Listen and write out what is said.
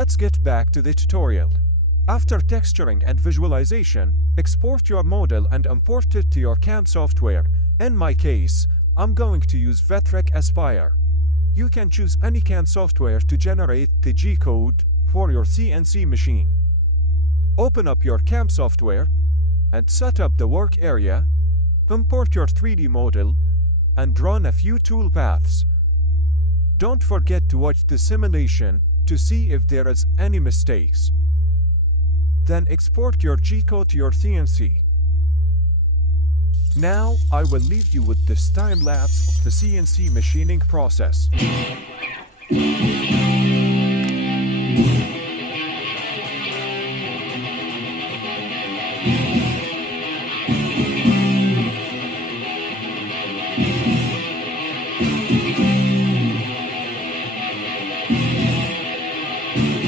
Let's get back to the tutorial. After texturing and visualization, export your model and import it to your CAM software. In my case, I'm going to use Vectric Aspire. You can choose any CAM software to generate the G-code for your CNC machine. Open up your CAM software and set up the work area, import your 3D model, and run a few toolpaths. Don't forget to watch the simulation to see if there is any mistakes. Then export your G-code to your CNC. Now I will leave you with this time lapse of the CNC machining process.